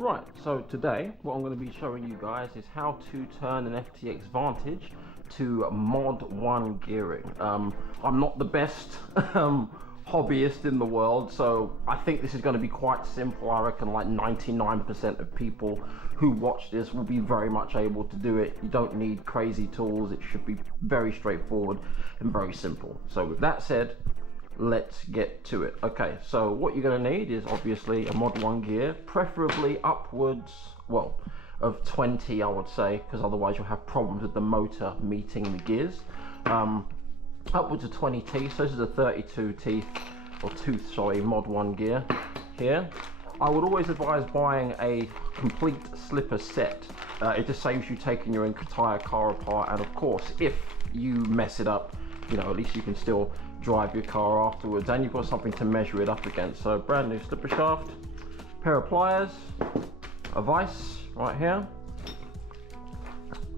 Right, so today what I'm going to be showing you guys is how to turn an FTX Vantage to MOD1 gearing. I'm not the best hobbyist in the world, so I think this is going to be quite simple. I reckon like 99% of people who watch this will be very much able to do it. You don't need crazy tools. It should be very straightforward and very simple. So with that said, let's get to it. Okay, so what you're going to need is obviously a MOD1 gear, preferably upwards, well, of 20 I would say, because otherwise you'll have problems with the motor meeting the gears. Upwards of 20 teeth, so this is a 32 teeth, or tooth, sorry, MOD1 gear here. I would always advise buying a complete slipper set. It just saves you taking your entire car apart, and of course, if you mess it up, you know, at least you can still drive your car afterwards, and you've got something to measure it up against. So brand new slipper shaft, pair of pliers, a vise right here.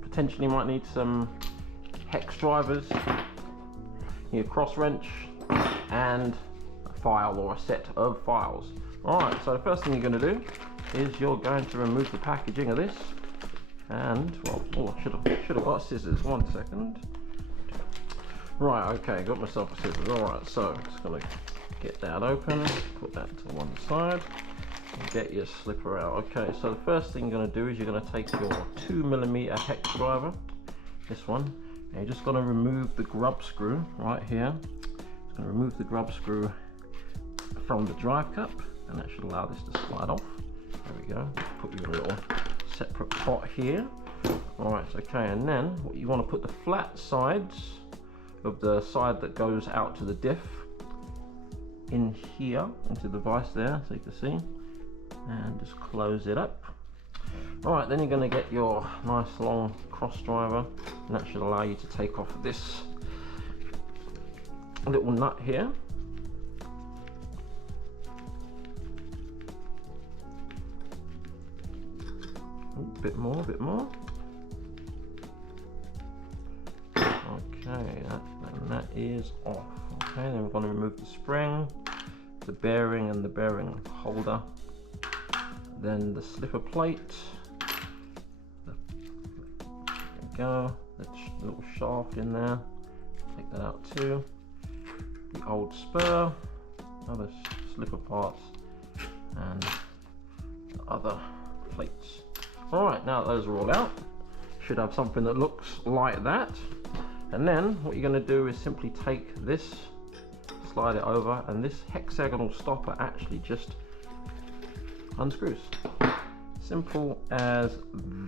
Potentially might need some hex drivers, your cross wrench, and a file or a set of files. Alright, so the first thing you're going to do is you're going to remove the packaging of this, and well, oh, I should have got scissors. 1 second. Right, okay, got myself a scissors. Alright, so just gonna get that open, put that to one side, and get your slipper out. Okay, so the first thing you're gonna do is you're gonna take your 2mm hex driver, this one, and you're just gonna remove the grub screw right here. Just gonna remove the grub screw from the drive cup, and that should allow this to slide off. There we go. Put you in a little separate pot here. Alright, okay, and then what you want to put the flat sides of the side that goes out to the diff in here, into the vise there, so you can see, and just close it up. Alright, then you're going to get your nice long cross driver, and that should allow you to take off this little nut here. Ooh, bit more, bit more. Okay, that is off. Okay, then we're going to remove the spring, the bearing and the bearing holder, then the slipper plate, there we go, the little shaft in there, take that out too, the old spur, other slipper parts, and the other plates. Alright, now that those are all out, should have something that looks like that. And then what you're going to do is simply take this, slide it over, and this hexagonal stopper actually just unscrews. Simple as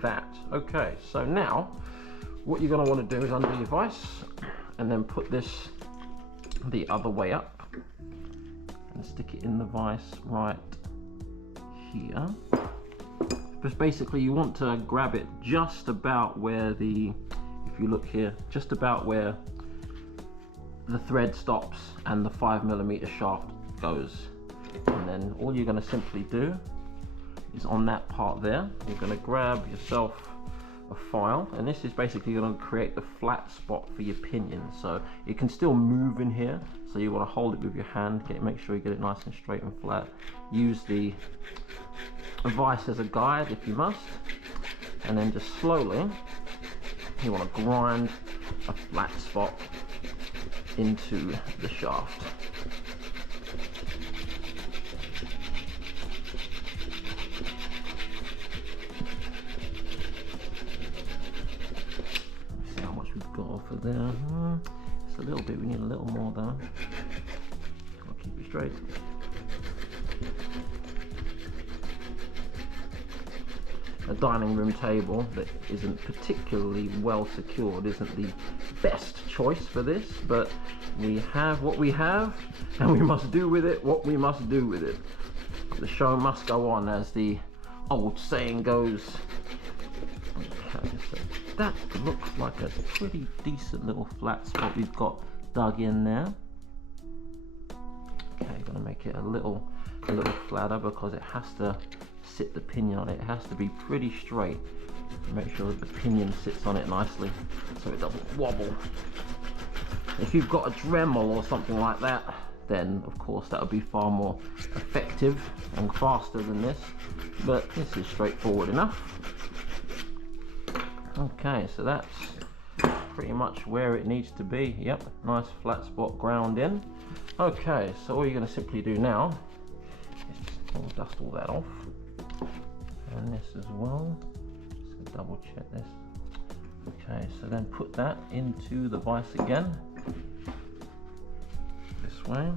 that. Okay, so now what you're going to want to do is undo your vise and then put this the other way up and stick it in the vise right here. Just basically you want to grab it just about where the, if you look here, just about where the thread stops and the 5mm shaft goes. And then all you're going to simply do is on that part there, you're going to grab yourself a file, and this is basically going to create the flat spot for your pinion. So it can still move in here, so you want to hold it with your hand, make sure you get it nice and straight and flat. Use the vise as a guide if you must, and then just slowly you want to grind a flat spot into the shaft. Let's see how much we've got off of there. It's a little bit, we need a little more there. I'll keep it straight. A dining room table that isn't particularly well secured isn't the best choice for this, but we have what we have, and we must do with it what we must do with it. The show must go on, as the old saying goes. Okay, so that looks like a pretty decent little flat spot we've got dug in there. Okay, gonna make it a little flatter because it has to sit the pinion on it. It has to be pretty straight. Make sure that the pinion sits on it nicely so it doesn't wobble. If you've got a Dremel or something like that, then of course that would be far more effective and faster than this, but this is straightforward enough. Okay, so that's pretty much where it needs to be. Yep, nice flat spot ground in. Okay, so all you're going to simply do now is just dust all that off, and this as well. Just double check this. Okay, so then put that into the vise again, this way,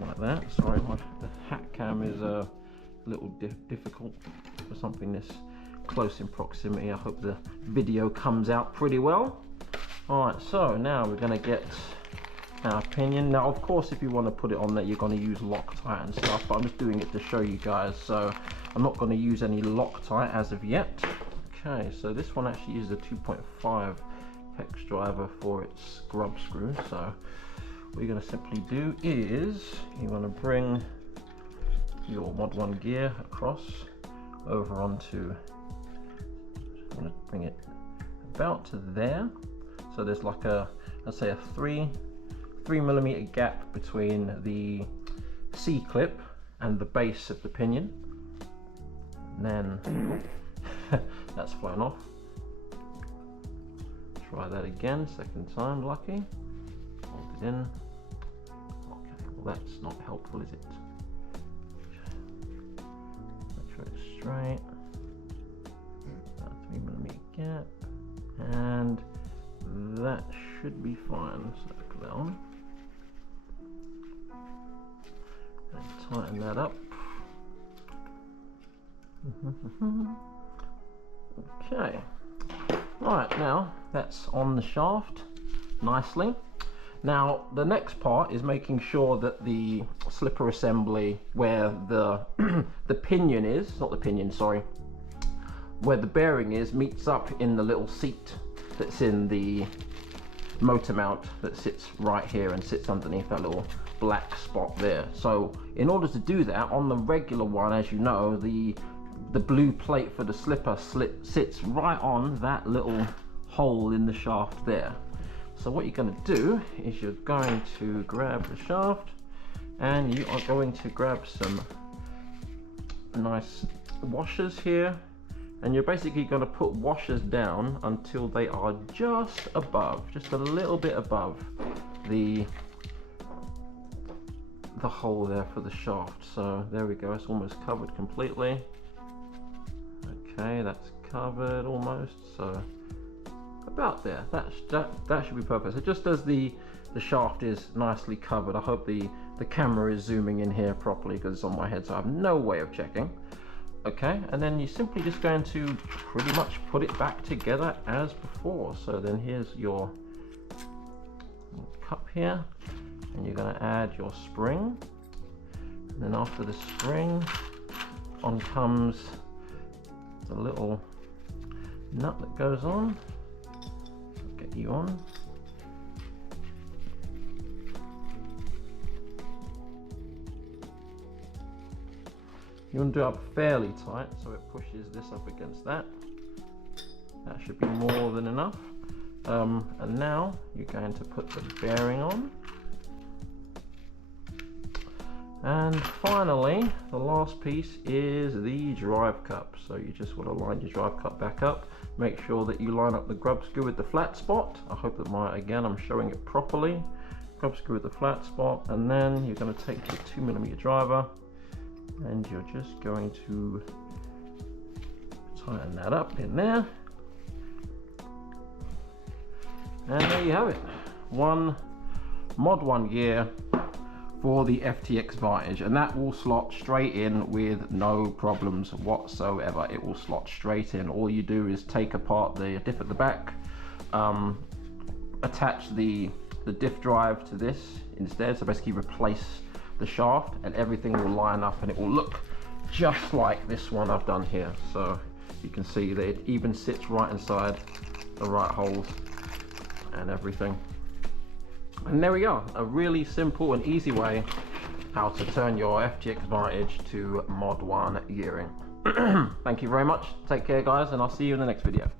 like that. Sorry, the hat cam is a little difficult for something this close in proximity. I hope the video comes out pretty well. Alright, so now we're going to get our pinion. Now of course if you want to put it on there you're going to use Loctite and stuff, but I'm just doing it to show you guys, so I'm not going to use any Loctite as of yet. Okay, so this one actually uses a 2.5 hex driver for its grub screw. So what you're going to simply do is you want to bring your MOD1 gear across over onto, I want to bring it about to there, so there's like a, let's say a 3mm gap between the C-clip and the base of the pinion, and then that's flown off. Try that again, second time lucky. Hold it in. Okay, well that's not helpful, is it? Make sure it's straight. 3mm gap, and that should be fine. So put that on and tighten that up. Okay, right, now that's on the shaft nicely. Now the next part is making sure that the slipper assembly where the the pinion is, not the pinion, sorry, where the bearing is, meets up in the little seat that's in the motor mount that sits right here and sits underneath that little black spot there. So in order to do that, on the regular one, as you know, the blue plate for the slipper sits right on that little hole in the shaft there. So what you're going to do is you're going to grab the shaft and you are going to grab some nice washers here, and you're basically going to put washers down until they are just above, just a little bit above the hole there for the shaft. So there we go, it's almost covered completely. Okay, that's covered almost, so about there. That should be perfect. So just as the shaft is nicely covered, I hope the camera is zooming in here properly because it's on my head, so I have no way of checking. Okay, and then you're simply just going to pretty much put it back together as before. So then here's your cup here, and you're going to add your spring, and then after the spring on comes the little nut that goes on. Get you on. You want to do it up fairly tight so it pushes this up against that. That should be more than enough. And now you're going to put the bearing on. And finally, the last piece is the drive cup. So you just want to line your drive cup back up. Make sure that you line up the grub screw with the flat spot. I hope that again, I'm showing it properly. Grub screw with the flat spot, and then you're going to take the 2mm driver and you're just going to tighten that up in there. And there you have it. One MOD1 gear for the FTX Vantage, and that will slot straight in with no problems whatsoever. It will slot straight in. All you do is take apart the diff at the back, attach the diff drive to this instead, so basically replace the shaft, and everything will line up and it will look just like this one I've done here. So you can see that it even sits right inside the right holes and everything. And there we go, a really simple and easy way how to turn your FTX Vantage to MOD1 gearing. Thank you very much, take care guys, and I'll see you in the next video.